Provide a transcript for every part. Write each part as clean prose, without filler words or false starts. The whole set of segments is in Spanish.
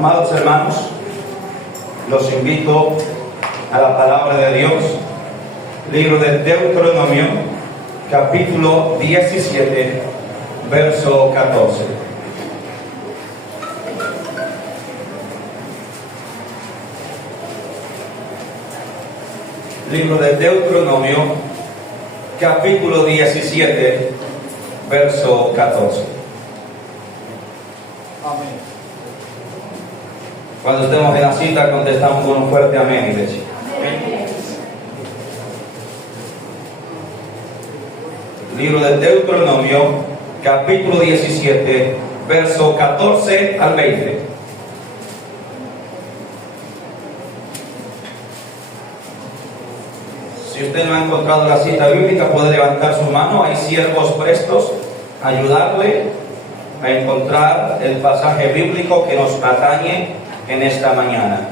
Amados hermanos, los invito a la palabra de Dios, libro de Deuteronomio, capítulo 17, verso 14. Libro de Deuteronomio, capítulo 17, verso 14. Amén. Cuando estemos en la cita, contestamos con un fuerte amén, iglesia. Amén. Libro de Deuteronomio, capítulo 17, verso 14 al 20. Si usted no ha encontrado la cita bíblica, puede levantar su mano. Hay siervos prestos a ayudarle a encontrar el pasaje bíblico que nos atañe en esta mañana.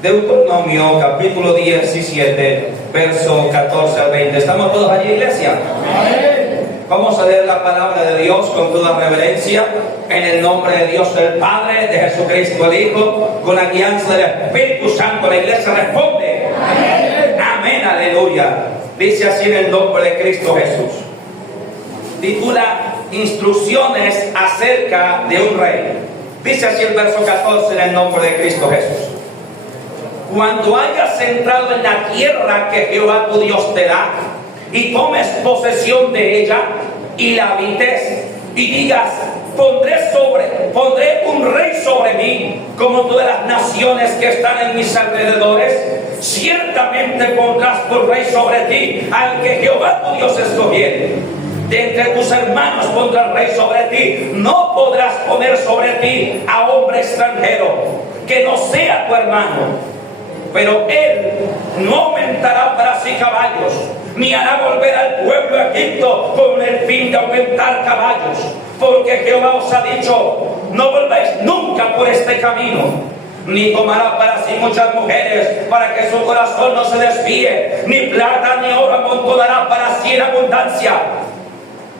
Deuteronomio, capítulo 17, verso 14 al 20. ¿Estamos todos allí, iglesia? Amén. Vamos a leer la palabra de Dios con toda reverencia, en el nombre de Dios el Padre, de Jesucristo el Hijo, con la guianza del Espíritu Santo. La iglesia responde. Amén. Amén, aleluya. Dice así en el nombre de Cristo Jesús. Titula Instrucciones acerca de un rey. Dice así el verso 14 en el nombre de Cristo Jesús. Cuando hayas entrado en la tierra que Jehová tu Dios te da, y tomes posesión de ella, y la habites, y digas, pondré un rey sobre mí, como todas las naciones que están en mis alrededores, ciertamente pondrás por rey sobre ti al que Jehová tu Dios escogiere. De entre tus hermanos pondrás rey sobre ti. No podrás poner sobre ti a hombre extranjero que no sea tu hermano. Pero él no aumentará para sí caballos, ni hará volver al pueblo de Egipto con el fin de aumentar caballos. Porque Jehová os ha dicho, no volváis nunca por este camino. Ni tomará para sí muchas mujeres, para que su corazón no se desvíe. Ni plata ni oro amontonará para sí en abundancia.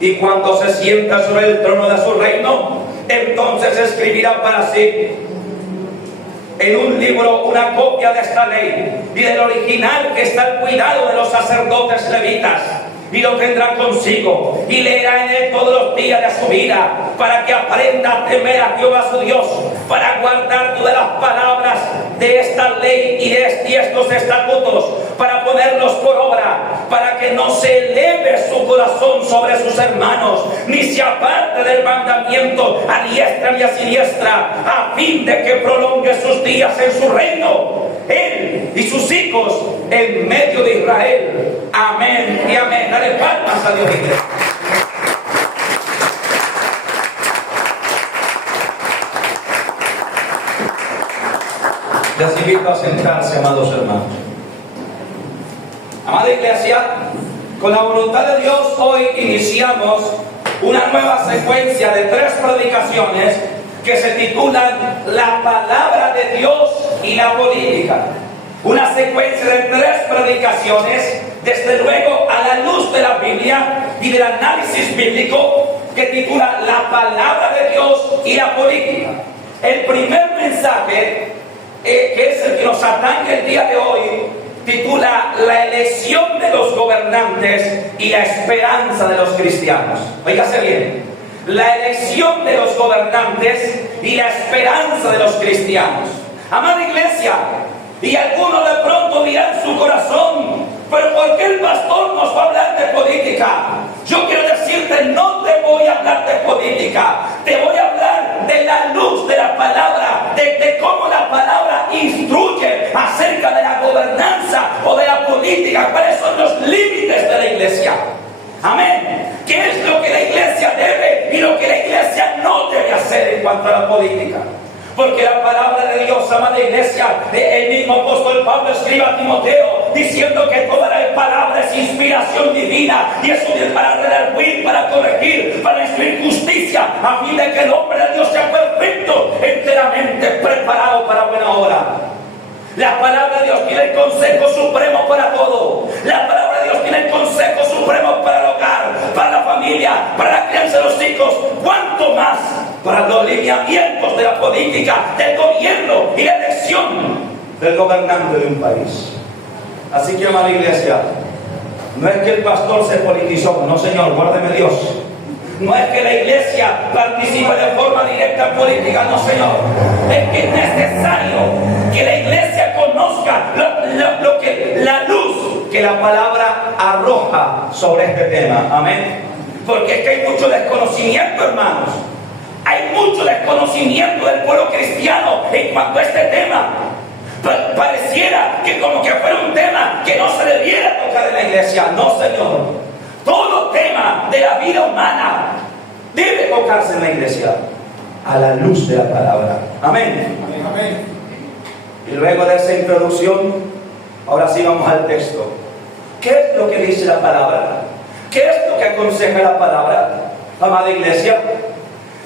Y cuando se sienta sobre el trono de su reino, entonces escribirá para sí en un libro una copia de esta ley y del original que está al cuidado de los sacerdotes levitas, y lo tendrá consigo y leerá en él todos los días de su vida, para que aprenda a temer a Jehová su Dios, para guardar todas las palabras de esta ley y de estos estatutos, para ponerlos por obra, para que no se eleve su corazón sobre sus hermanos, ni se aparte del mandamiento a diestra ni a siniestra, a fin de que prolongue sus días en su reino, él y sus hijos en medio de Israel. Amén y amén. Dale palmas a Dios, iglesia. Les invito a sentarse, amados hermanos. Amada iglesia, con la voluntad de Dios hoy iniciamos una nueva secuencia de 3 predicaciones que se titulan La palabra de Dios y la política. Una secuencia de 3 predicaciones, desde luego a la luz de la Biblia y del análisis bíblico, que titula La palabra de Dios y la política. El primer mensaje, que es el que nos atañe el día de hoy, titula La elección de los gobernantes y la esperanza de los cristianos. Óigase bien, la elección de los gobernantes y la esperanza de los cristianos. Amada iglesia, y algunos de pronto dirán en su corazón, pero ¿por qué el pastor nos va a hablar de política? Yo quiero decirte, no te voy a hablar de política, te voy a hablar de la luz de la palabra, de cómo la palabra instruye acerca de la gobernanza o de la política, cuáles son los límites de la iglesia. Amén. ¿Qué es lo que la iglesia debe y lo que la iglesia no debe hacer en cuanto a la política? Porque la palabra de Dios, amada iglesia, el mismo apóstol Pablo escribe a Timoteo diciendo que toda la palabra es inspiración divina y es útil para redarguir, para corregir, para instruir justicia, a fin de que el hombre de Dios sea perfecto, enteramente preparado para buena obra. La palabra de Dios tiene el consejo supremo para todo. La palabra de Dios tiene el consejo supremo para el hogar, para la familia, para la crianza de los hijos. ¿Cuánto más para los lineamientos de la política, del gobierno y la elección del gobernante de un país. Así que, amada iglesia, no es que el pastor se politizó, no, señor, guárdeme Dios. No es que la iglesia participe de forma directa en política, no, señor. Es que es necesario que la iglesia conozca la luz que la palabra arroja sobre este tema. Amén. Porque es que hay mucho desconocimiento, hermanos. Hay mucho desconocimiento del pueblo cristiano en cuanto a este tema. Pareciera que como que fuera un tema que no se debiera tocar en la iglesia. No, señor. Todo tema de la vida humana debe tocarse en la iglesia a la luz de la palabra. Amén. Amén. Amén. Y luego de esa introducción, ahora sí vamos al texto. ¿Qué es lo que dice la palabra? ¿Qué es lo que aconseja la palabra, amada iglesia?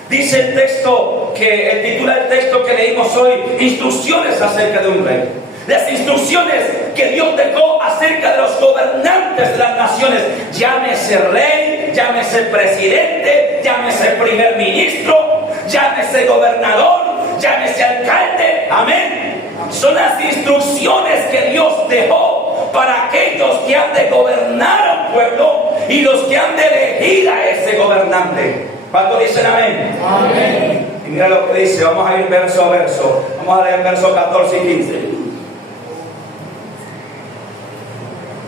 Dice el texto, el título del texto que leímos hoy, instrucciones acerca de un rey. Las instrucciones que Dios dejó acerca de los gobernantes de las naciones, llámese rey, llámese presidente, llámese primer ministro, llámese gobernador, llámese alcalde, amén. Son las instrucciones que Dios dejó para aquellos que han de gobernar al pueblo y los que han de elegir a ese gobernante. ¿Cuántos dicen amén? Amén. Y mira lo que dice, vamos a ir verso a verso. Vamos a leer versos 14 y 15.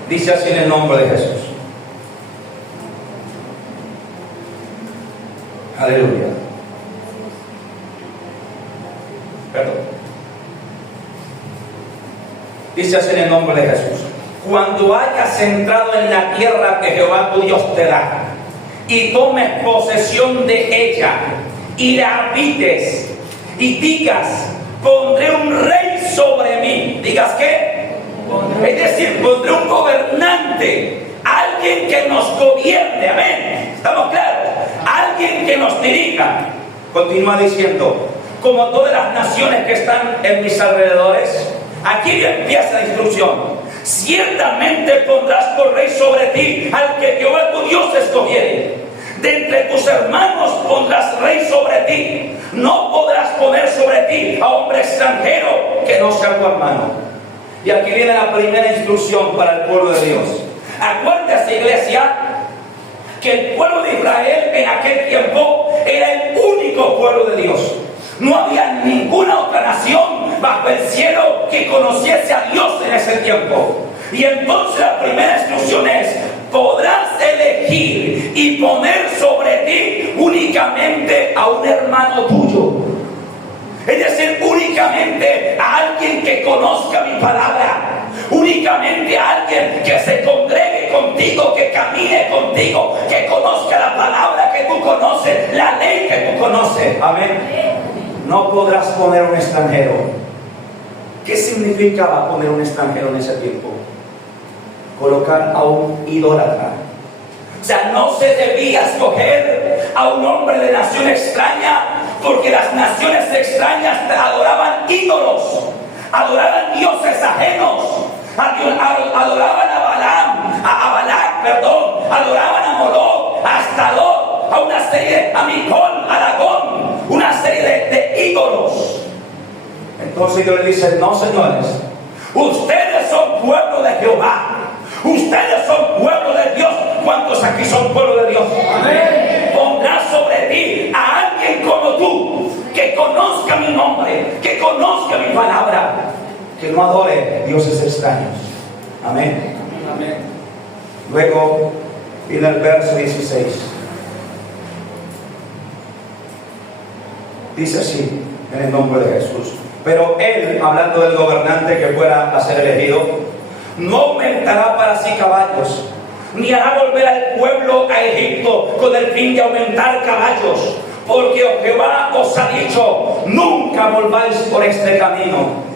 Dice así en el nombre de Jesús. Aleluya. Perdón. Dice así en el nombre de Jesús. Cuando hayas entrado en la tierra que Jehová tu Dios te da, y tomes posesión de ella, y la habites, y digas, pondré un rey sobre mí. ¿Digas qué? Es decir, pondré un gobernante, alguien que nos gobierne, amén. ¿Estamos claros? Alguien que nos dirija. Continúa diciendo, como todas las naciones que están en mis alrededores. Aquí empieza la instrucción. Ciertamente pondrás por rey sobre ti al que Jehová tu Dios escogiere. De entre tus hermanos pondrás rey sobre ti. No podrás poner sobre ti a hombre extranjero que no sea tu hermano. Y aquí viene la primera instrucción para el pueblo de Dios. Acuérdate, iglesia, que el pueblo de Israel en aquel tiempo era el único pueblo de Dios. No había ninguna otra nación bajo el cielo que conociese a Dios en ese tiempo. Y entonces la primera instrucción es: podrás elegir y poner sobre ti únicamente a un hermano tuyo. Es decir, únicamente a alguien que conozca mi palabra, únicamente a alguien que se congregue contigo, que camine contigo, que conozca la palabra que tú conoces, la ley que tú conoces. Amén. No podrás poner un extranjero. ¿Qué significaba poner un extranjero en ese tiempo? Colocar a un idólatra. O sea, no se debía escoger a un hombre de nación extraña, porque las naciones extrañas adoraban ídolos, adoraban dioses ajenos, adoraban a Balac, adoraban a Moloch, a Astador, a una serie, a Micón, a Dagón, una serie de ídolos. Entonces Dios le dice: no, señores, ustedes son pueblo de Jehová, ustedes son pueblo de Dios. ¿Cuántos aquí son pueblo de Dios? Amén. Pondrás sobre ti a alguien como tú, que conozca mi nombre, que conozca mi palabra, que no adore dioses extraños. Amén. Amén. Luego viene el verso 16. Dice así en el nombre de Jesús: pero él, hablando del gobernante que fuera a ser elegido, no aumentará para sí caballos, ni hará volver al pueblo a Egipto con el fin de aumentar caballos, porque Jehová os ha dicho: nunca volváis por este camino.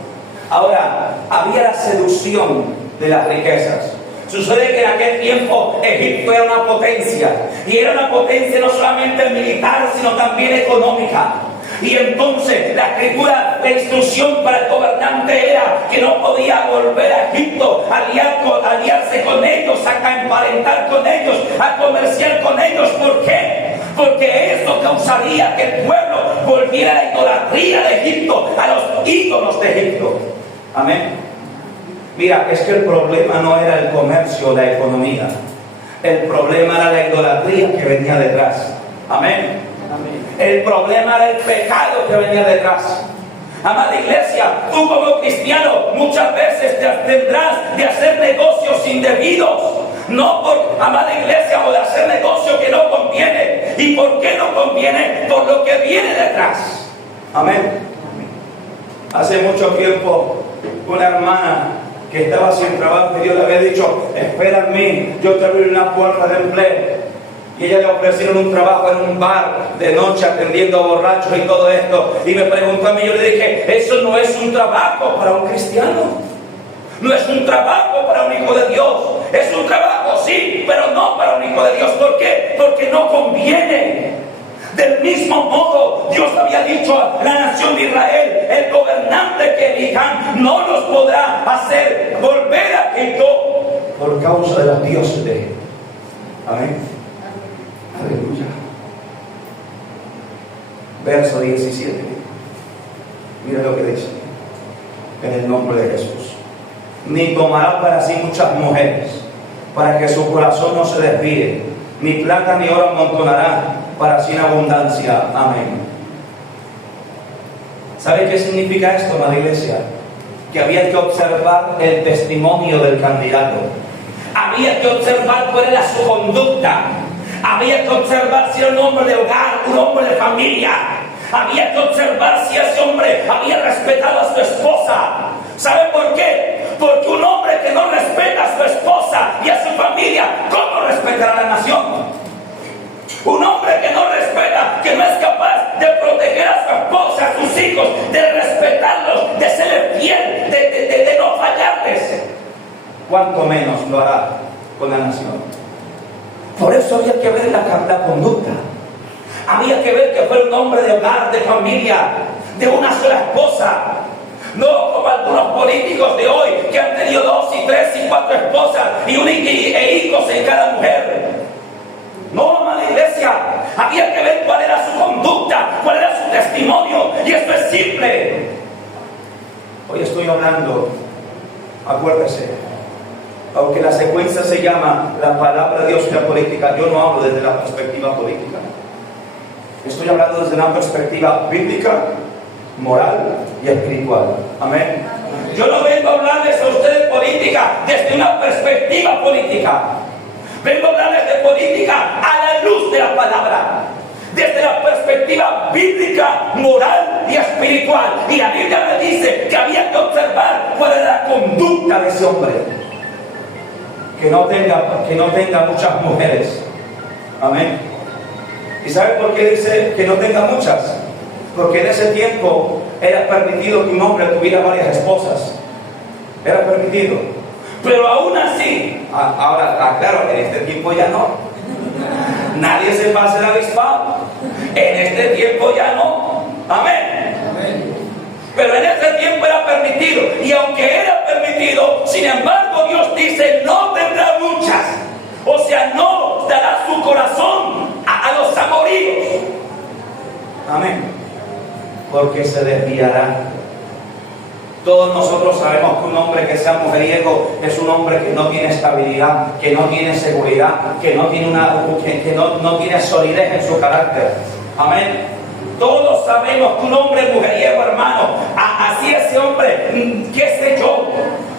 Ahora, había la seducción de las riquezas. Sucede que en aquel tiempo Egipto era una potencia, y era una potencia no solamente militar, sino también económica. Y entonces la escritura, la instrucción para el gobernante era que no podía volver a Egipto, aliarse con ellos, a emparentar con ellos, a comerciar con ellos. ¿Por qué? Porque eso causaría que el pueblo refiere a la idolatría de Egipto, a los ídolos de Egipto. Amén. Mira, es que el problema no era el comercio o la economía. El problema era la idolatría que venía detrás. Amén. El problema era el pecado que venía detrás. Amada iglesia, tú como cristiano muchas veces te abstendrás de hacer negocios indebidos. No por, amada iglesia, o de hacer negocio que no conviene. ¿Y por qué no conviene? Por lo que viene detrás. Amén. Hace mucho tiempo, una hermana que estaba sin trabajo, y Dios le había dicho: espera en mí, yo te abriré una puerta de empleo. Y ella le ofrecieron un trabajo en un bar de noche atendiendo a borrachos y todo esto. Y me preguntó a mí, yo le dije: eso no es un trabajo para un cristiano. No es un trabajo para un hijo de Dios. Es un trabajo, sí, pero no para un hijo de Dios. ¿Por qué? Porque no conviene. Del mismo modo, Dios había dicho a la nación de Israel: el gobernante que elijan no los podrá hacer volver a Egipto por causa de los dioses de Egipto. Amén. Aleluya. Verso 17. Mira lo que dice. En el nombre de Jesús. Ni tomará para sí muchas mujeres, para que su corazón no se desvíe. Ni plata ni oro amontonará para sí en abundancia. Amén. ¿Sabe qué significa esto, amada iglesia? Que había que observar el testimonio del candidato. Había que observar cuál era su conducta. Había que observar si era un hombre de hogar, un hombre de familia. Había que observar si ese hombre había respetado a su esposa. ¿Sabe por qué? Porque un hombre que no respeta a su esposa y a su familia, ¿cómo respetará a la nación? Un hombre que no respeta, que no es capaz de proteger a su esposa, a sus hijos, de respetarlos, de serles fiel, de no fallarles, cuánto menos lo hará con la nación. Por eso había que ver la conducta. Había que ver que fuera un hombre de hogar, de familia, de una sola esposa. No como algunos políticos de hoy que han tenido 2 y 3 y 4 esposas e hijos en cada mujer. No, amada iglesia, había que ver cuál era su conducta, cuál era su testimonio. Y esto es simple. Hoy estoy hablando, acuérdese, aunque la secuencia se llama la palabra de Dios y la política, yo no hablo desde la perspectiva política. Estoy hablando desde una perspectiva bíblica, moral y espiritual. Amén. Yo no vengo a hablarles a ustedes política desde una perspectiva política. Vengo a hablarles de política a la luz de la palabra, desde la perspectiva bíblica, moral y espiritual. Y la Biblia me dice que había que observar cuál era la conducta de ese hombre. Que no tenga muchas mujeres. Amén. ¿Y sabe por qué dice que no tenga muchas? Porque en ese tiempo era permitido que un hombre tuviera varias esposas. Era permitido. Pero aún así, ahora, claro, en este tiempo ya no. Nadie se pasa el avispado. En este tiempo ya no. Amén. Pero en ese tiempo era permitido. Y aunque era permitido, sin embargo Dios dice: no tendrá muchas. O sea, no dará su corazón a los amoríos. Amén. Porque se desviará. Todos nosotros sabemos que un hombre que sea mujeriego es un hombre que no tiene estabilidad, que no tiene seguridad, que no tiene no tiene solidez en su carácter. Amén. Todos sabemos que un hombre mujeriego, hermano, así ese hombre, qué sé yo,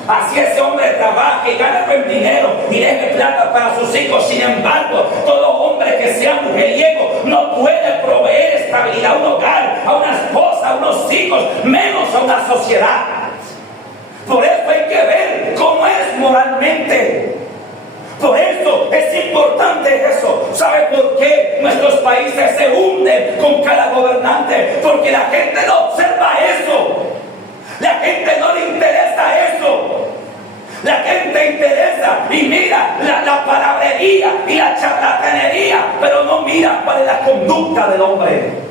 así ese hombre trabaja y gana buen dinero y deje plata para sus hijos. Sin embargo, todo hombre que sea mujeriego no puede proveer estabilidad a un hogar, a una esposa, a unos hijos, menos a una sociedad. Por eso hay que ver cómo es moralmente. Por eso es importante eso. ¿Sabe por qué nuestros países se hunden con cada gobernante? Porque la gente no observa eso. La gente no le interesa eso. La gente interesa y mira la palabrería y la charlatanería, pero no mira cuál es la conducta del hombre.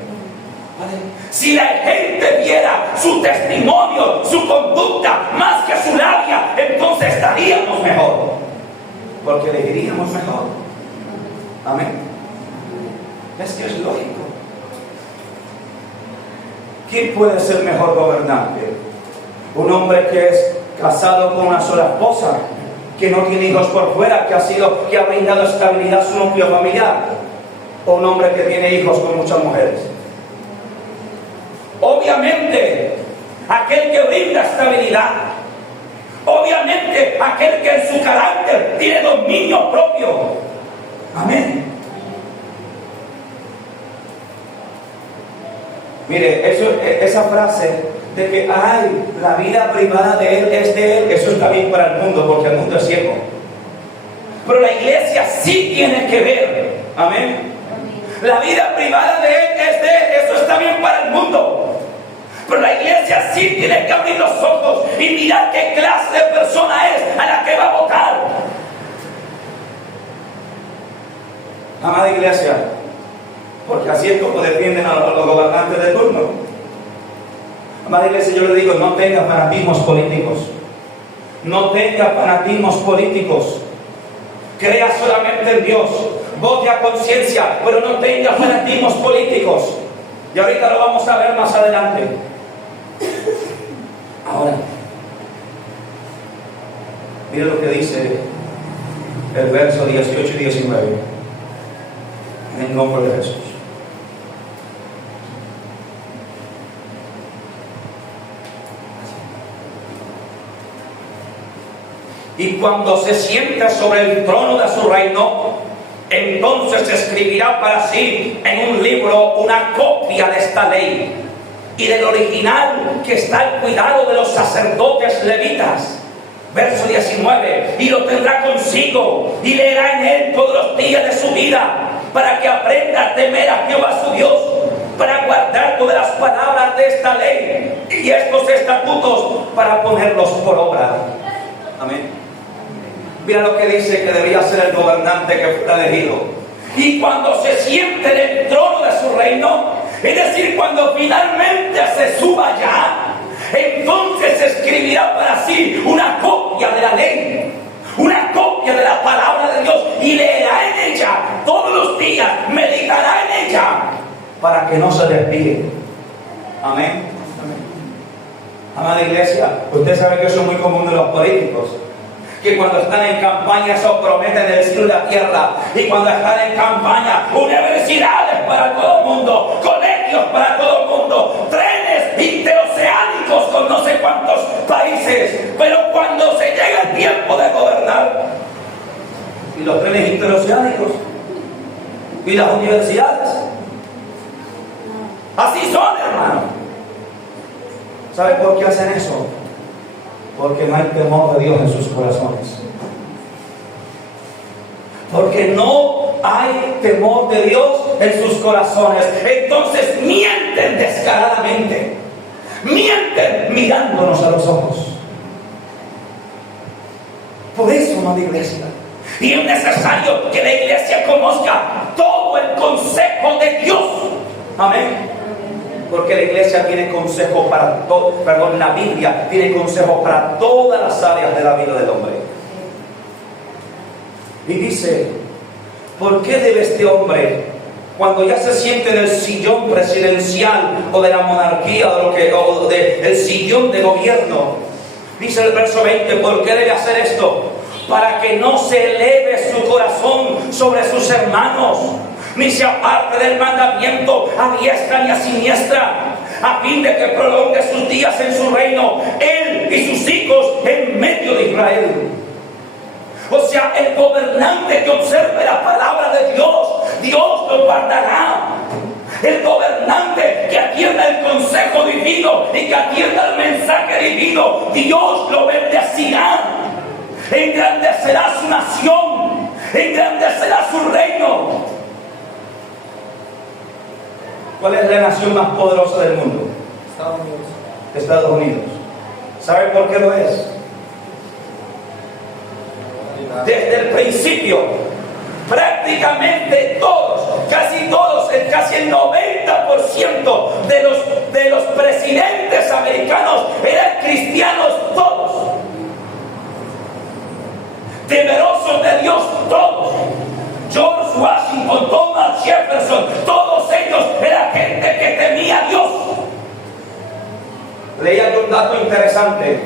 Si la gente viera su testimonio, su conducta, más que su labia, entonces estaríamos mejor. Porque le diríamos mejor. Amén. Es que es lógico. ¿quién puede ser mejor gobernante? Un hombre que es casado con una sola esposa, que no tiene hijos por fuera, que ha brindado estabilidad a su núcleo familiar, o un hombre que tiene hijos con muchas mujeres. Obviamente, aquel que brinda estabilidad, obviamente aquel que en su carácter tiene dominio propio. Amén. Mire, esa frase de que la vida privada de él es de él, eso está bien para el mundo, porque el mundo es ciego. Pero la iglesia sí tiene que ver. Amén. La vida privada de él es de él, eso está bien para el mundo. Pero la iglesia sí tiene que abrir los ojos y mirar qué clase de persona es a la que va a votar. Amada iglesia, porque así es como defienden a los gobernantes de turno. Amada iglesia, yo le digo, no tenga fanatismos políticos. No tenga fanatismos políticos. Crea solamente en Dios. Vote a conciencia, pero no tenga fanatismos políticos. Y ahorita lo vamos a ver más adelante. Ahora, mire lo que dice el verso 18 y 19. En el nombre de Jesús. Y cuando se sienta sobre el trono de su reino, entonces escribirá para sí en un libro una copia de esta ley y del original que está al cuidado de los sacerdotes levitas. Verso 19. Y lo tendrá consigo y leerá en él todos los días de su vida, para que aprenda a temer a Jehová su Dios, para guardar todas las palabras de esta ley y estos estatutos, para ponerlos por obra. Amén. Mira lo que dice que debía ser el gobernante que fuera elegido. Y cuando se siente en el trono de su reino, es decir, cuando finalmente se suba ya, entonces escribirá para sí una copia de la ley, una copia de la palabra de Dios, y leerá en ella todos los días, meditará en ella, para que no se desvíe. Amén. Amada iglesia, usted sabe que eso es muy común de los políticos, que cuando están en campaña eso prometen el cielo y la tierra, y cuando están en campaña universidades para todo el mundo, colegios para todo el mundo, trenes interoceánicos con no sé cuántos países, pero cuando se llega el tiempo de gobernar, y los trenes interoceánicos y las universidades, así son, hermano. ¿Sabe por qué hacen eso? Porque no hay temor de Dios en sus corazones. Porque no hay temor de Dios en sus corazones. Entonces mienten descaradamente. Mienten mirándonos a los ojos. Por eso no hay iglesia. Y es necesario que la iglesia conozca todo el consejo de Dios. Amén. Porque la iglesia tiene consejo para todo, la Biblia tiene consejo para todas las áreas de la vida del hombre. Y dice, ¿por qué debe este hombre, cuando ya se siente en el sillón presidencial o de la monarquía o del sillón de gobierno, dice el verso 20, ¿por qué debe hacer esto? Para que no se eleve su corazón sobre sus hermanos, ni se aparte del mandamiento a diestra ni a siniestra, a fin de que prolongue sus días en su reino, él y sus hijos en medio de Israel. O sea, el gobernante que observe la palabra de Dios, Dios lo guardará. El gobernante que atienda el consejo divino y que atienda el mensaje divino, Dios lo bendecirá. Engrandecerá su nación, engrandecerá su reino. ¿Cuál es la nación más poderosa del mundo? Estados Unidos. Estados Unidos. ¿Sabe por qué lo es? Desde el principio, prácticamente todos, casi el 90% de los presidentes americanos eran cristianos todos. Temerosos de Dios todos. George Washington, Thomas Jefferson, todos ellos eran gente que temía a Dios. Leía yo un dato interesante.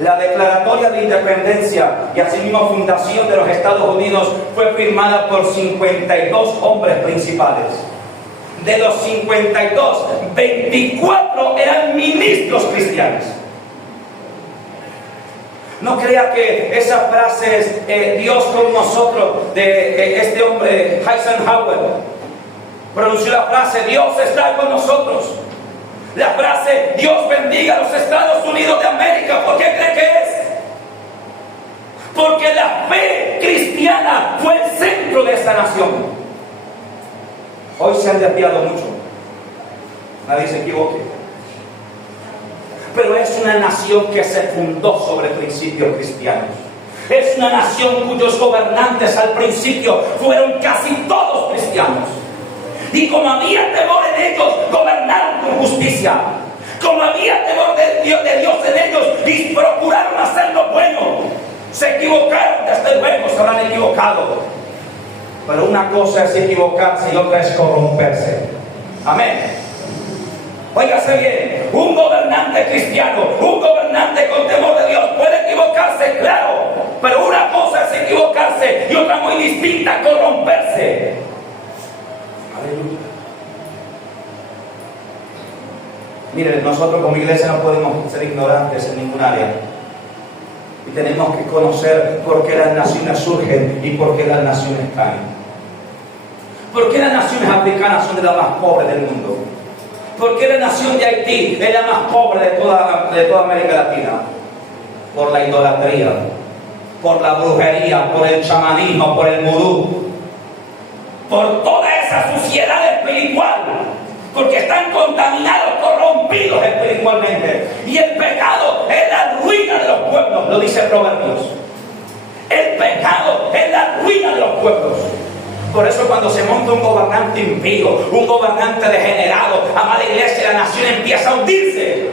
La Declaratoria de Independencia y asimismo fundación de los Estados Unidos fue firmada por 52 hombres principales. De los 52, 24 eran ministros cristianos. No crea que esas frases, Dios con nosotros, de este hombre, Eisenhower, pronunció la frase, Dios está con nosotros. La frase, Dios bendiga a los Estados Unidos de América. ¿Por qué cree que es? Porque la fe cristiana fue el centro de esta nación. Hoy se han desviado mucho. Nadie se equivoque. Pero es una nación que se fundó sobre principios cristianos. Es una nación cuyos gobernantes al principio fueron casi todos cristianos. Y como había temor en ellos, gobernaron con justicia. Como había temor de Dios en ellos, y procuraron hacer lo bueno. Se equivocaron, desde luego se habrán equivocado. Pero una cosa es equivocarse y otra es corromperse. Amén. Óigase bien, un gobernante cristiano, un gobernante con temor de Dios puede equivocarse, claro. Pero una cosa es equivocarse y otra muy distinta, corromperse. Aleluya. Miren, nosotros como iglesia no podemos ser ignorantes en ningún área. Y tenemos que conocer por qué las naciones surgen y por qué las naciones caen. ¿Por qué las naciones africanas son de las más pobres del mundo? ¿Por qué la nación de Haití es la más pobre de toda América Latina? Por la idolatría, por la brujería, por el chamanismo, por el vudú, por toda esa suciedad espiritual, porque están contaminados, corrompidos espiritualmente. Y el pecado es la ruina de los pueblos, lo dice Proverbios. El pecado es la ruina de los pueblos. Por eso cuando se monta un gobernante impío, un gobernante degenerado, amada iglesia, la nación empieza a hundirse.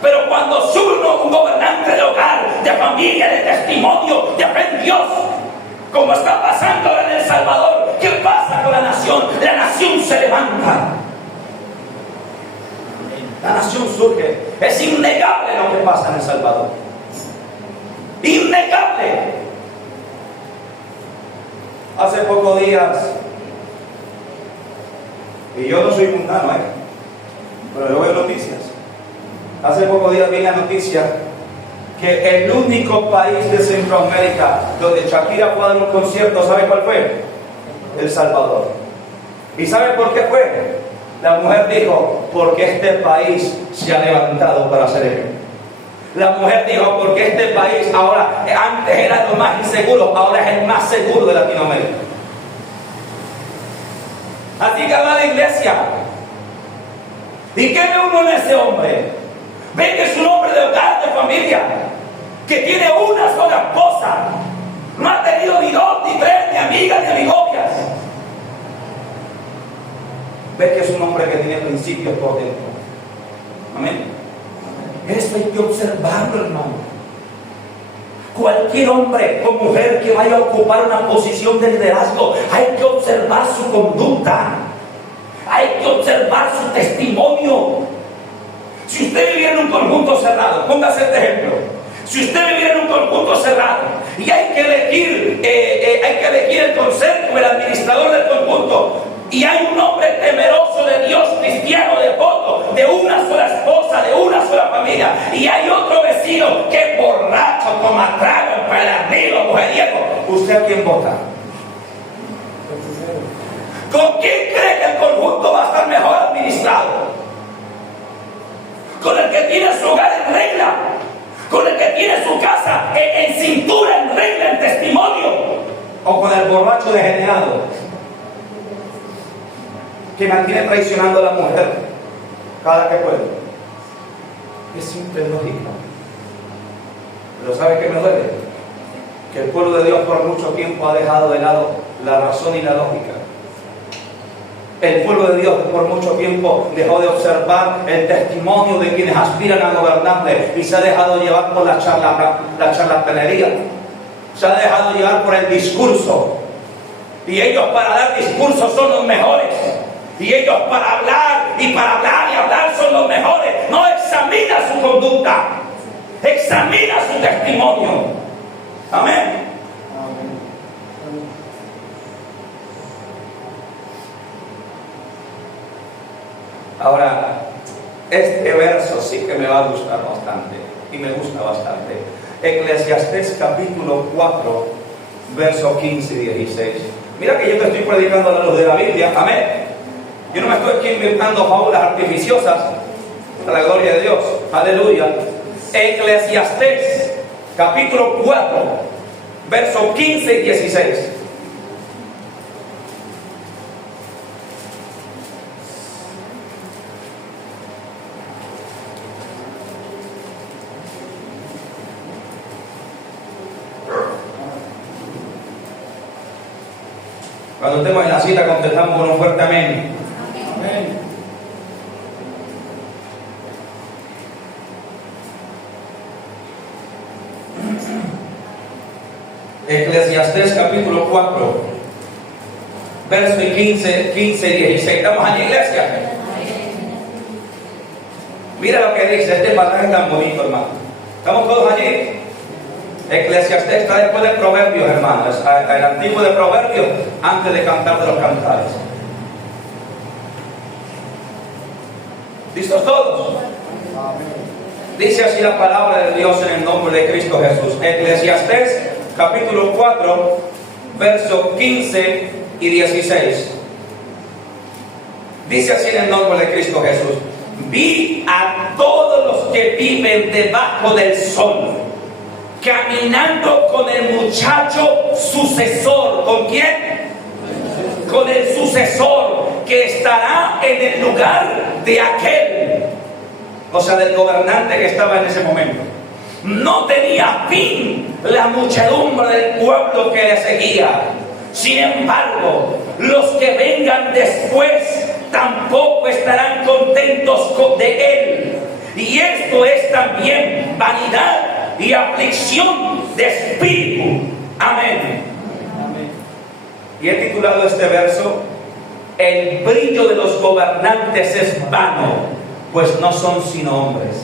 Pero cuando sube un gobernante de hogar, de familia, de testimonio, de fe en Dios, como está pasando ahora en El Salvador, ¿qué pasa con la nación? La nación se levanta. La nación surge. Es innegable lo que pasa en El Salvador. Innegable. Hace pocos días, y yo no soy mundano, pero yo veo noticias. Hace pocos días vi la noticia que el único país de Centroamérica donde Shakira fue a dar un concierto, ¿sabe cuál fue? El Salvador. ¿Y sabe por qué fue? La mujer dijo, porque este país se ha levantado para hacer ello. La mujer dijo, porque este país ahora, antes era lo más inseguro, ahora es el más seguro de Latinoamérica. Así que va la iglesia. ¿Y qué ve uno en ese hombre? Ve que es un hombre de hogar, de familia, que tiene una sola esposa. No ha tenido ni dos, ni tres, ni amigas, ni amigobias. Ve que es un hombre que tiene principios por dentro. Amén. Esto hay que observarlo, hermano. Cualquier hombre o mujer que vaya a ocupar una posición de liderazgo, hay que observar su conducta, hay que observar su testimonio. Si usted viviera en un conjunto cerrado, póngase este ejemplo. Si usted viviera en un conjunto cerrado y hay que elegir el consejo, el administrador del conjunto, y hay un hombre temeroso de Dios, cristiano, devoto, de una sola esposa, de una sola familia, y hay otro vecino que es borracho, toma trago, empedernido, mujeriego, ¿usted a quién vota? ¿Con quién cree que el conjunto va a estar mejor administrado? ¿Con el que tiene su hogar en regla? ¿Con el que tiene su casa en cintura, en regla, en testimonio? ¿O con el borracho degenerado que mantiene traicionando a la mujer cada que puede? Es simple lógica. Pero ¿sabe qué me duele? Que el pueblo de Dios por mucho tiempo ha dejado de lado la razón y la lógica. El pueblo de Dios por mucho tiempo dejó de observar el testimonio de quienes aspiran a gobernarle y se ha dejado llevar por la charlatanería. Se ha dejado llevar por el discurso. Y ellos para dar discursos son los mejores. Y ellos para hablar y hablar son los mejores. No examinan examina su conducta, examina su testimonio. Amén. Ahora, este verso sí que me va a gustar bastante, y me gusta bastante. Eclesiastés capítulo 4, verso 15 y 16. Mira que yo te estoy predicando a la luz de la Biblia, amén. Yo no me estoy aquí inventando fábulas artificiosas, a la gloria de Dios, aleluya. Eclesiastés capítulo 4, verso 15 y 16. Cuando estemos en la cita, contestamos con un fuerte amén. Amén. Eclesiastés capítulo 4, verso 15 y 16. ¿Estamos en la iglesia? Mira lo que dice este pasaje tan bonito, hermano. ¿Estamos todos allí? Eclesiastés está después de Proverbios, hermanos. El antiguo de Proverbios, antes de Cantar de los Cantares. ¿Listos todos? Dice así la palabra de Dios en el nombre de Cristo Jesús. Eclesiastés capítulo 4, verso 15 y 16. Dice así en el nombre de Cristo Jesús: vi a todos los que viven debajo del sol, caminando con el muchacho sucesor. ¿Con quién? Con el sucesor que estará en el lugar de aquel, o sea, del gobernante que estaba en ese momento. No tenía fin la muchedumbre del pueblo que le seguía. Sin embargo, los que vengan después tampoco estarán contentos de él. Y esto es también vanidad y aflicción de espíritu. Amén. Y he titulado este verso: el brillo de los gobernantes es vano, pues no son sino hombres.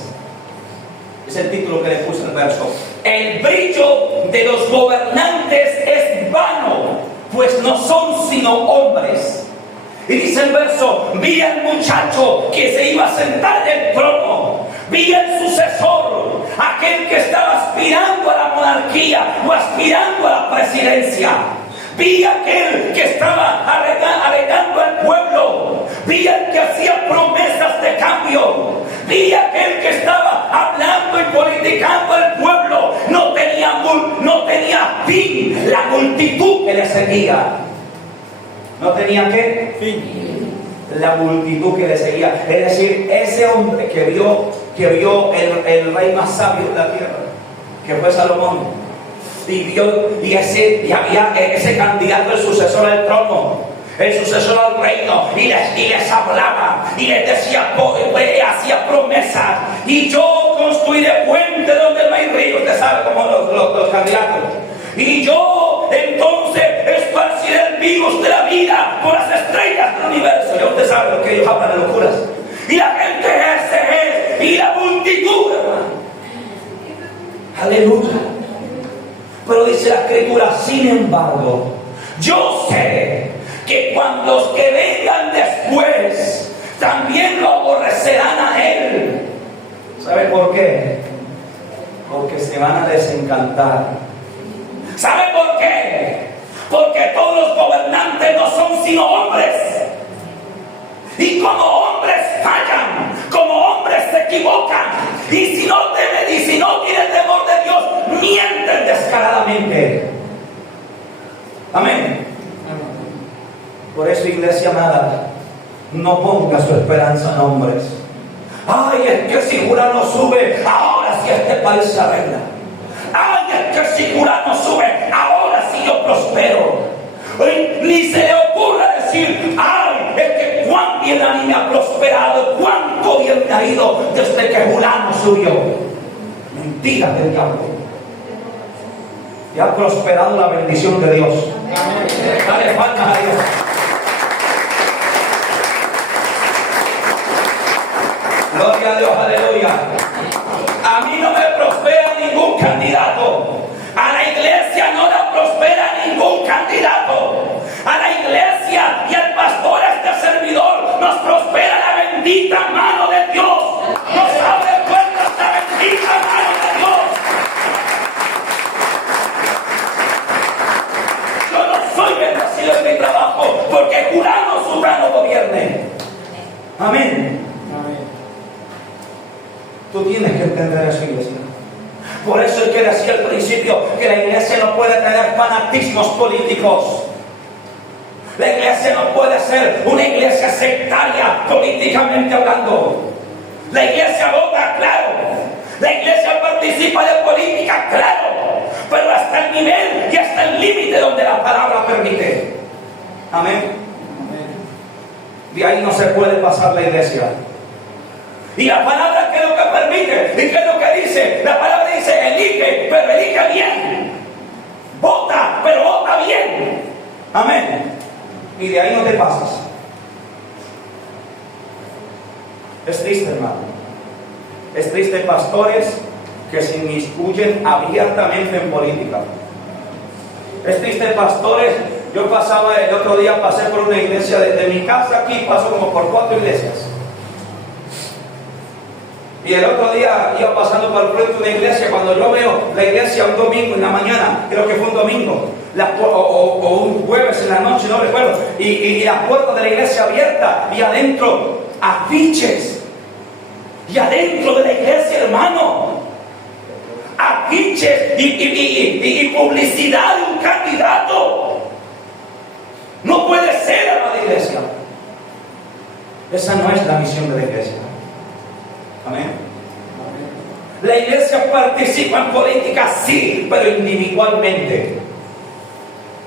Es el título que le puse al verso. El brillo de los gobernantes es vano, pues no son sino hombres. Y dice el verso: vi al muchacho que se iba a sentar en el trono, vi al sucesor, aquel que estaba aspirando a la monarquía o aspirando a la presidencia. Vi aquel que estaba alegando al pueblo, vi al que hacía promesas de cambio, vi aquel que estaba hablando y politicando al pueblo. No tenía fin la multitud que le seguía. ¿No tenía qué? Fin. La multitud que le seguía. Es decir, ese hombre que vio el rey más sabio de la tierra, que fue Salomón, y había ese candidato, el sucesor al trono, el sucesor al reino, y les hablaba y les decía, hacía promesas: y yo construiré puente donde no hay río. Usted sabe como los candidatos. Y yo entonces esparciré el virus de la vida por las estrellas del universo. Ya usted sabe lo que ellos hablan de locuras. Y la gente es y la multitud, hermano. Aleluya. Pero dice la escritura: sin embargo, yo sé que cuando los que vengan después también lo aborrecerán a él. ¿Sabe por qué? Porque se van a desencantar. ¿Sabe por qué? Porque todos los gobernantes no son sino hombres. Y como hombres fallan, como hombres se equivocan. Y si no tienen temor de Dios, mienten descaradamente. Amén. Por eso, iglesia amada, no ponga su esperanza en hombres. Ay, es que si Jurano sube, ahora sí este país se arregla. Ay, es que si Jurano sube, ahora sí yo prospero. Ni se le ocurra decir: ay, es que cuán bien a mí me ha prosperado, cuánto bien me ha ido desde que Jurano subió. Mentira del diablo. Y ha prosperado la bendición de Dios. Dale palmas a Dios. Gloria a Dios, aleluya. A mí no me prospera ningún candidato. A la iglesia no la prospera ningún candidato. A la iglesia y al pastor, a este servidor, nos prospera la bendita mano de Dios. Nos abre puertas la bendita mano de Dios. Yo no soy bendecido en mi trabajo porque Urano soberano gobierne. Amén. Tú tienes que entender eso, iglesia. Por eso es que decía al principio que la iglesia no puede tener fanatismos políticos. La iglesia no puede ser una iglesia sectaria políticamente hablando. La iglesia vota, claro. La iglesia participa de política, claro. Pero hasta el nivel y hasta el límite donde la palabra permite. Amén. De ahí no se puede pasar la iglesia. Y la palabra, ¿qué es lo que permite? ¿Y qué es lo que dice? La palabra dice, elige, pero elige bien. Vota, pero vota bien. Amén. Y de ahí no te pasas. Es triste, hermano. Es triste pastores que se inmiscuyen abiertamente en política. Es triste pastores. Yo pasaba el otro día, pasé por una iglesia de mi casa aquí, paso como por 4 iglesias. Y el otro día iba pasando por el frente de una iglesia. Cuando yo veo la iglesia un domingo en la mañana, creo que fue un domingo, o un jueves en la noche, no recuerdo, y la puerta de la iglesia abierta, y adentro afiches, y adentro de la iglesia, hermano, afiches y publicidad de un candidato. No puede ser, amada iglesia. Esa no es la misión de la iglesia. Amén. La iglesia participa en política, sí, pero individualmente.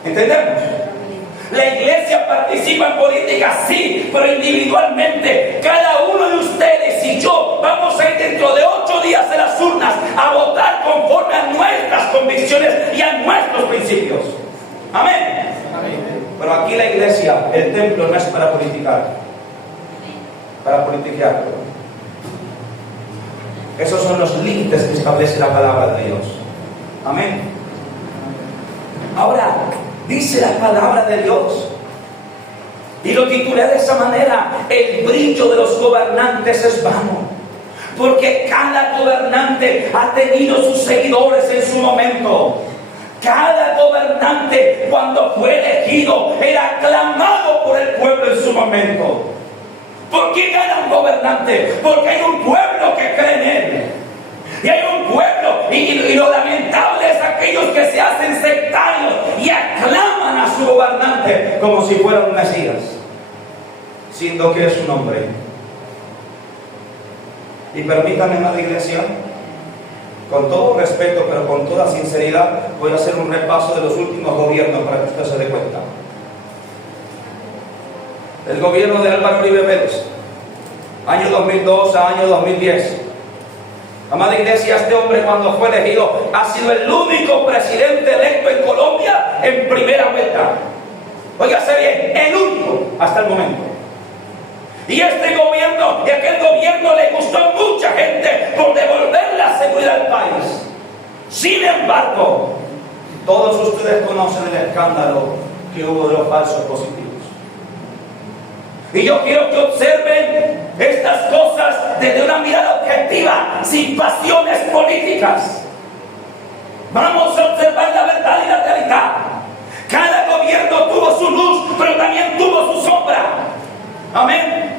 ¿Entendemos? La iglesia participa en política, sí, pero individualmente. Cada uno de ustedes y yo vamos a ir dentro de 8 días a las urnas a votar conforme a nuestras convicciones y a nuestros principios. Amén. Pero aquí la iglesia, el templo, no es para politicar, para politiquear. Esos son los límites que establece la palabra de Dios. Amén. Ahora, dice la palabra de Dios, y lo titulé de esa manera: el brillo de los gobernantes es vano. Porque cada gobernante ha tenido sus seguidores en su momento. Cada gobernante, cuando fue elegido, era aclamado por el pueblo en su momento. ¿Por qué gana un gobernante? Porque hay un pueblo que cree en él. Y hay un pueblo, y lo lamentable es aquellos que se hacen sectarios y aclaman a su gobernante como si fuera un Mesías, siendo que es un hombre. Y permítanme, amada iglesia, con todo respeto, pero con toda sinceridad, voy a hacer un repaso de los últimos gobiernos para que usted se dé cuenta. El gobierno de Álvaro Uribe Vélez, año 2002 a año 2010. Amada iglesia, este hombre, cuando fue elegido, ha sido el único presidente electo en Colombia en primera vuelta. Óigase bien, el único hasta el momento. Y este gobierno y aquel gobierno le gustó a mucha gente por devolver la seguridad al país. Sin embargo, todos ustedes conocen el escándalo que hubo de los falsos positivos. Y yo quiero que observen estas cosas desde una mirada objetiva, sin pasiones políticas. Vamos a observar la verdad y la realidad. Cada gobierno tuvo su luz, pero también tuvo su sombra. Amén.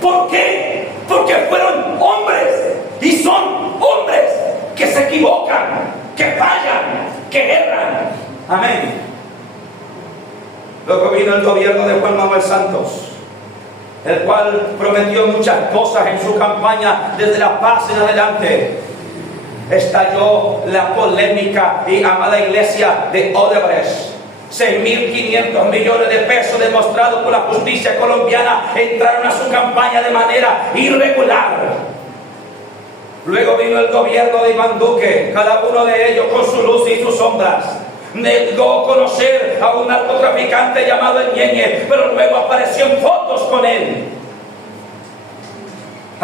¿Por qué? Porque fueron hombres, y son hombres que se equivocan, que fallan, que erran. Amén. Luego vino el gobierno de Juan Manuel Santos, el cual prometió muchas cosas en su campaña desde La Paz en adelante. Estalló la polémica y amada iglesia de Odebrecht. 6.500 millones de pesos demostrados por la justicia colombiana entraron a su campaña de manera irregular. Luego vino el gobierno de Iván Duque, cada uno de ellos con su luz y sus sombras. Negó conocer a un narcotraficante llamado El Ñeñe, pero luego apareció en fotos con él.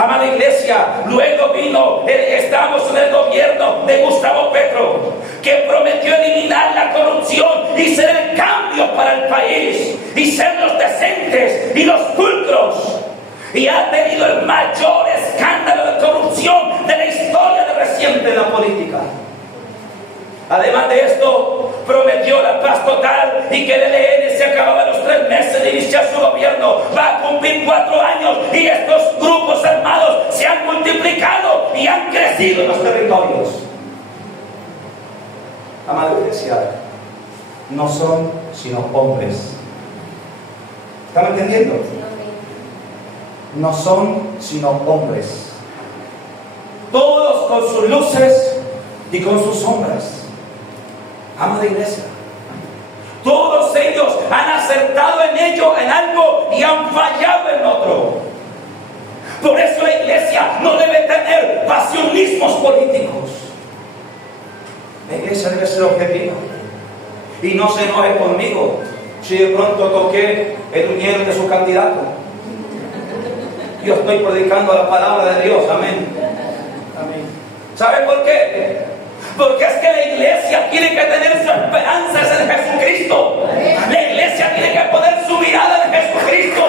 Amada iglesia, luego estamos en el gobierno de Gustavo Petro, que prometió eliminar la corrupción y ser el cambio para el país, y ser los decentes y los pulcros. Y ha tenido el mayor escándalo de corrupción de la historia reciente de la política. Además de esto, prometió la paz total y que el ELN se acababa los 3 meses de iniciar su gobierno. Va a cumplir 4 años y estos grupos armados se han multiplicado y han crecido en los territorios. Amada iglesia, no son sino hombres. ¿Están entendiendo? No son sino hombres. Todos con sus luces y con sus sombras. Amada iglesia, todos ellos han acertado en algo y han fallado en otro. Por eso la iglesia no debe tener pasionismos políticos. La iglesia debe ser objetiva. Y no se enoje conmigo si de pronto toqué el uñero de su candidato. Yo estoy predicando la palabra de Dios, amén. ¿Sabe por qué? Porque es que la iglesia tiene que tener su esperanza en Jesucristo. La iglesia tiene que poner su mirada en Jesucristo.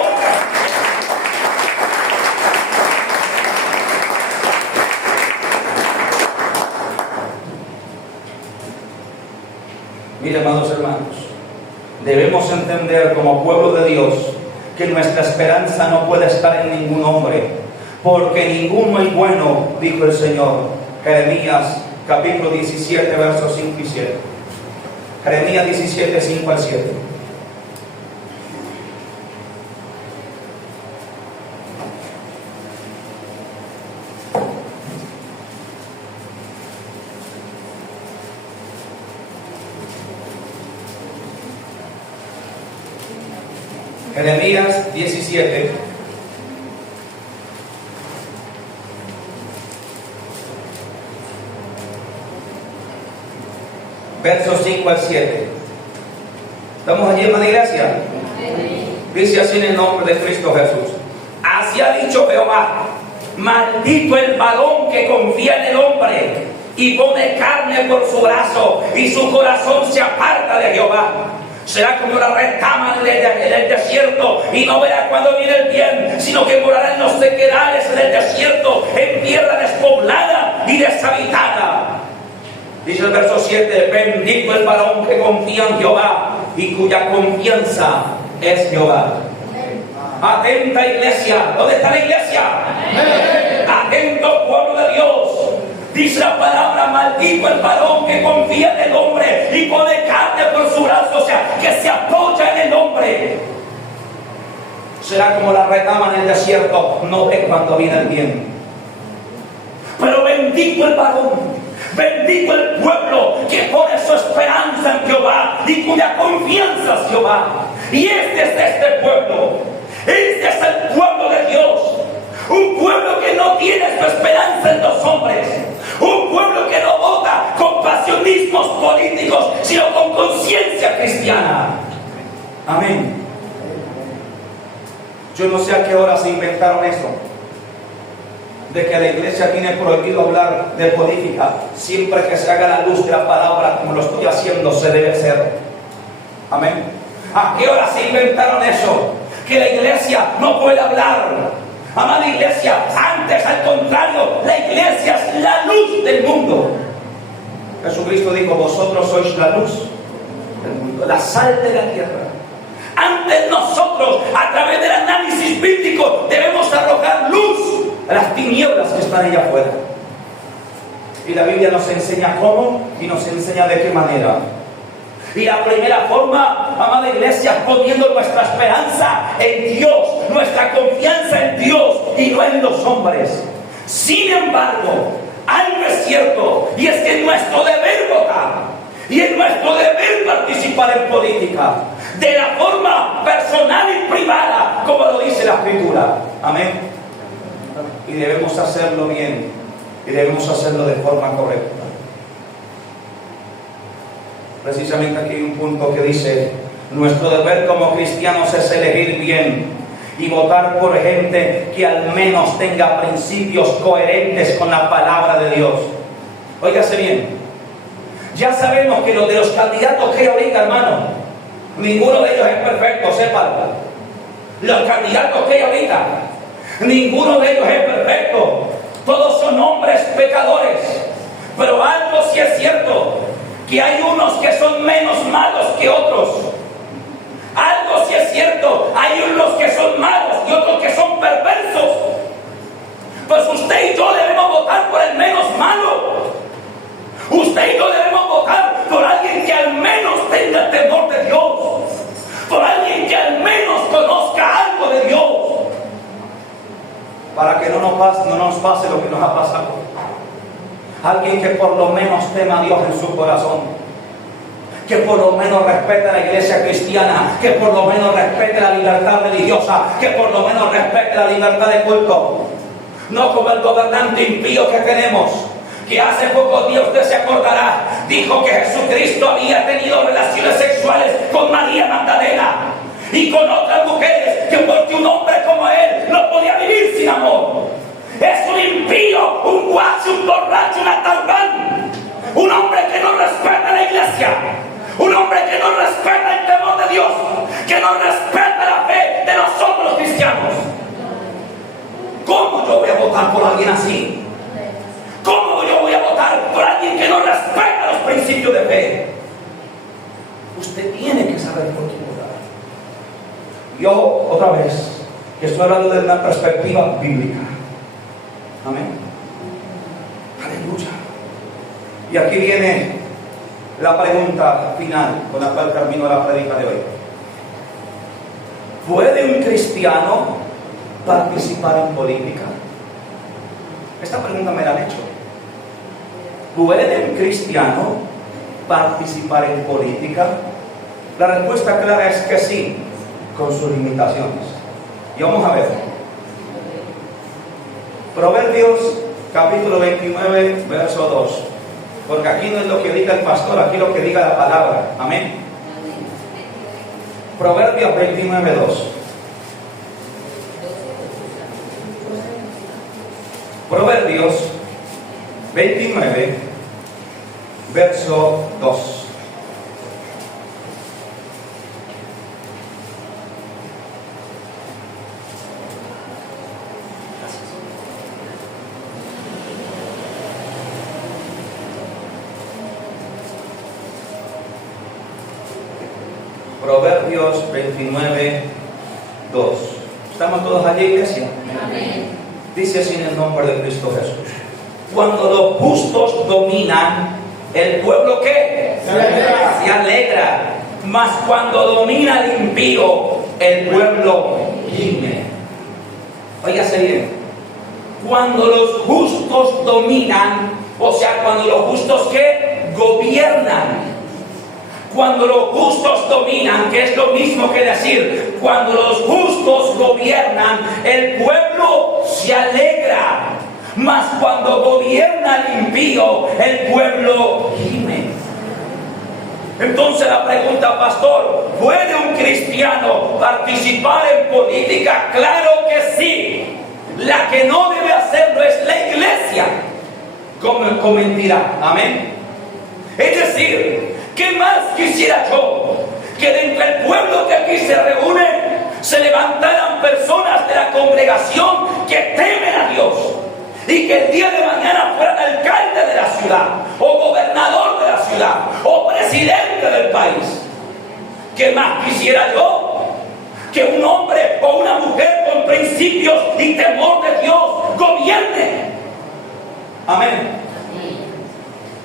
Mire, amados hermanos, debemos entender como pueblo de Dios que nuestra esperanza no puede estar en ningún hombre, porque ninguno es bueno, dijo el Señor. Jeremías capítulo 17, versos 5 y 7. Jeremías 17, 5 al 7. Jeremías 17, versos 5 al 7. ¿Estamos allí, hermana iglesia? Dice así en el nombre de Cristo Jesús. Así ha dicho Jehová: maldito el varón que confía en el hombre y pone carne por su brazo, y su corazón se aparta de Jehová. Será como la retama en el desierto, y no verá cuando viene el bien, sino que morará en los sequedales en el desierto, en tierra despoblada y deshabitada. Dice el verso 7: bendito el varón que confía en Jehová y cuya confianza es Jehová. Atenta iglesia. ¿Dónde está la iglesia? Atento pueblo de Dios. Dice la palabra: maldito el varón que confía en el hombre y pone carne por su brazo, o sea, que se apoya en el hombre. Será como la retama en el desierto, no ve cuando viene el bien. Pero bendito el varón, bendito el pueblo que pone su esperanza en Jehová y cuya confianza es Jehová. Y este es este pueblo. Este es el pueblo de Dios. Un pueblo que no tiene su esperanza en los hombres. Un pueblo que no vota con pasionismos políticos, sino con conciencia cristiana. Amén. Yo no sé a qué hora se inventaron eso, de que la iglesia tiene prohibido hablar de política. Siempre que se haga la luz de la palabra, como lo estoy haciendo, se debe hacer. Amén. ¿A qué hora se inventaron eso? Que la iglesia no puede hablar. Amada iglesia, antes al contrario, la iglesia es la luz del mundo. Jesucristo dijo: vosotros sois la luz del mundo, la sal de la tierra. Antes nosotros, a través del análisis bíblico, debemos arrojar luz a las tinieblas que están allá afuera. Y la Biblia nos enseña cómo y nos enseña de qué manera. Y la primera forma, amada iglesia, poniendo nuestra esperanza en Dios, nuestra confianza en Dios y no en los hombres. Sin embargo, algo es cierto, y es que es nuestro deber votar, y es nuestro deber participar en política, de la forma personal y privada, como lo dice la Escritura. Amén. Y debemos hacerlo bien, y debemos hacerlo de forma correcta. Precisamente aquí hay un punto que dice: nuestro deber como cristianos es elegir bien y votar por gente que al menos tenga principios coherentes con la palabra de Dios. Óigase bien, ya sabemos que los de los candidatos que hay ahorita, hermano, ninguno de ellos es perfecto, sépanlo. Los candidatos que hay ahorita, ninguno de ellos es perfecto. Todos son hombres pecadores. Pero algo sí es cierto, que hay unos que son menos malos que otros. Algo sí es cierto, hay unos que son malos y otros que son perversos. Pues usted y yo debemos votar por el menos malo. Usted y yo debemos votar por alguien que al menos tenga temor de Dios, por alguien que al menos conozca algo de Dios, para que no nos pase lo que nos ha pasado. Alguien que por lo menos tema a Dios en su corazón, que por lo menos respete a la iglesia cristiana, que por lo menos respete la libertad religiosa, que por lo menos respete la libertad de culto. No como el gobernante impío que tenemos, que hace pocos días, usted se acordará, dijo que Jesucristo había tenido relaciones sexuales con María Magdalena y con otras mujeres, que porque un hombre como él no podía vivir sin amor. Es un impío, un guacho, un borracho, un atalbán, un hombre que no respeta la iglesia, un hombre que no respeta el temor de Dios, que no respeta la fe de nosotros los cristianos. ¿Cómo yo voy a votar por alguien así? ¿Cómo yo voy a votar por alguien que no respeta los principios de fe? Usted tiene que saber por quién votar. Yo, otra vez, estoy hablando de una perspectiva bíblica. Amén. Aleluya. Y aquí viene la pregunta final con la cual termino la predica de hoy. ¿Puede un cristiano participar en política? Esta pregunta me la han hecho. ¿Puede un cristiano participar en política? La respuesta clara es que sí, con sus limitaciones. Y vamos a ver. Proverbios capítulo 29, verso 2. Porque aquí no es lo que diga el pastor, aquí lo que diga la palabra. Amén. Proverbios 29, 2. Proverbios 29, verso 2. Proverbios 29, 2. ¿Estamos todos allí, iglesia? Amén. Dice así en el nombre de Cristo Jesús: cuando los justos dominan, el pueblo ¿qué? Se alegra. Mas cuando domina el impío, el pueblo gime. Óigase bien. Cuando los justos dominan, o sea, cuando los justos ¿qué? Gobiernan. Cuando los justos dominan, que es lo mismo que decir, cuando los justos gobiernan, el pueblo se alegra. Mas cuando gobierna el impío, el pueblo gime. Entonces la pregunta, pastor, ¿puede un cristiano participar en política? Claro que sí. La que no debe hacerlo es la iglesia, como mentira. Amén. Es decir, ¿qué más quisiera yo? Que dentro del pueblo que aquí se reúne se levantaran personas de la congregación que temen a Dios, y que el día de mañana fueran alcalde de la ciudad, o gobernador de la ciudad, o presidente del país. ¿Qué más quisiera yo? Que un hombre o una mujer con principios y temor de Dios gobierne. Amén.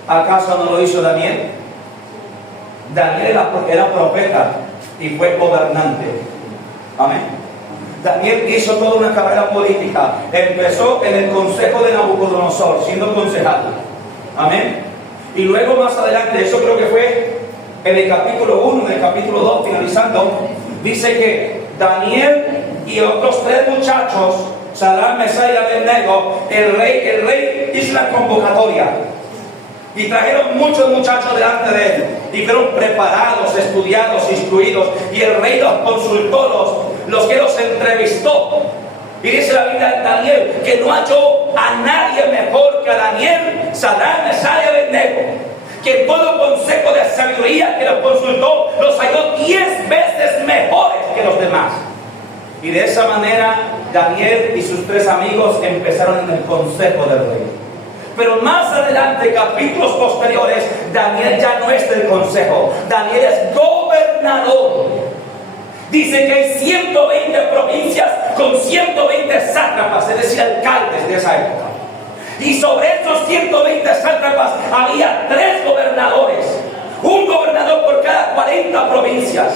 ¿Acaso no lo hizo Daniel? Daniel era profeta y fue gobernante. Amén. Daniel hizo toda una carrera política. Empezó en el consejo de Nabucodonosor, siendo concejal. Amén. Y luego más adelante, eso creo que fue en el capítulo 1, en el capítulo 2, finalizando, dice que Daniel y otros 3 muchachos, Sadrach, Mesach y Abednego, el rey hizo la convocatoria. Y trajeron muchos muchachos delante de él. Y fueron preparados, estudiados, instruidos. Y el rey los consultó, los que los entrevistó. Y dice la Biblia de Daniel que no halló a nadie mejor que a Daniel, Sadrach, Mesach y Abednego. Que en todo consejo de sabiduría que los consultó, los halló 10 veces mejores que los demás. Y de esa manera Daniel y sus 3 amigos empezaron en el consejo del rey. Pero más adelante, capítulos posteriores, Daniel ya no es del consejo. Daniel es gobernador. Dice que hay 120 provincias con 120 sátrapas, es decir, alcaldes de esa época. Y sobre esos 120 sátrapas había 3 gobernadores. Un gobernador por cada 40 provincias.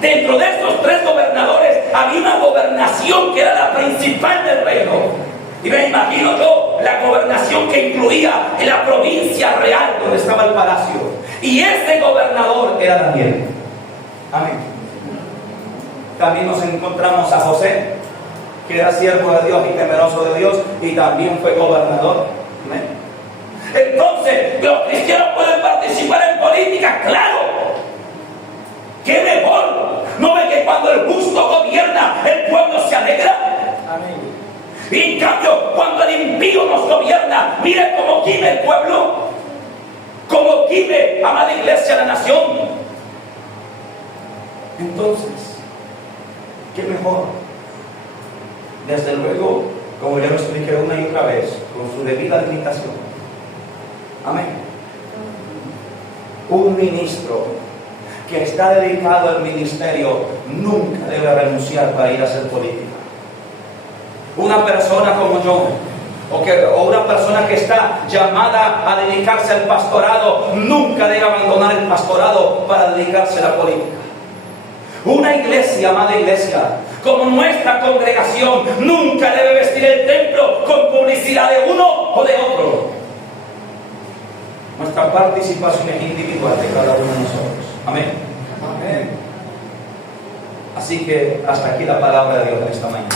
Dentro de estos 3 gobernadores había una gobernación que era la principal del reino. Y me imagino yo la gobernación que incluía en la provincia real donde estaba el palacio. Y ese gobernador era Daniel. Amén. También nos encontramos a José, que era siervo de Dios y temeroso de Dios, y también fue gobernador. Amén. Entonces, ¿los cristianos pueden participar en política? ¡Claro! ¡Qué mejor! ¿No ve que cuando el justo gobierna, el pueblo se alegra? Amén. Y en cambio, cuando el impío nos gobierna, mire cómo gime el pueblo, cómo gime, amada iglesia, la nación. Entonces, ¿qué mejor? Desde luego, como ya lo expliqué una y otra vez, con su debida limitación. Amén. Un ministro que está dedicado al ministerio nunca debe renunciar para ir a hacer política. Una persona como yo, o una persona que está llamada a dedicarse al pastorado, nunca debe abandonar el pastorado para dedicarse a la política. Una iglesia, amada iglesia, como nuestra congregación, nunca debe vestir el templo con publicidad de uno o de otro. Nuestra participación es individual de cada uno de nosotros. Amén. Amén. Así que hasta aquí la palabra de Dios en esta mañana.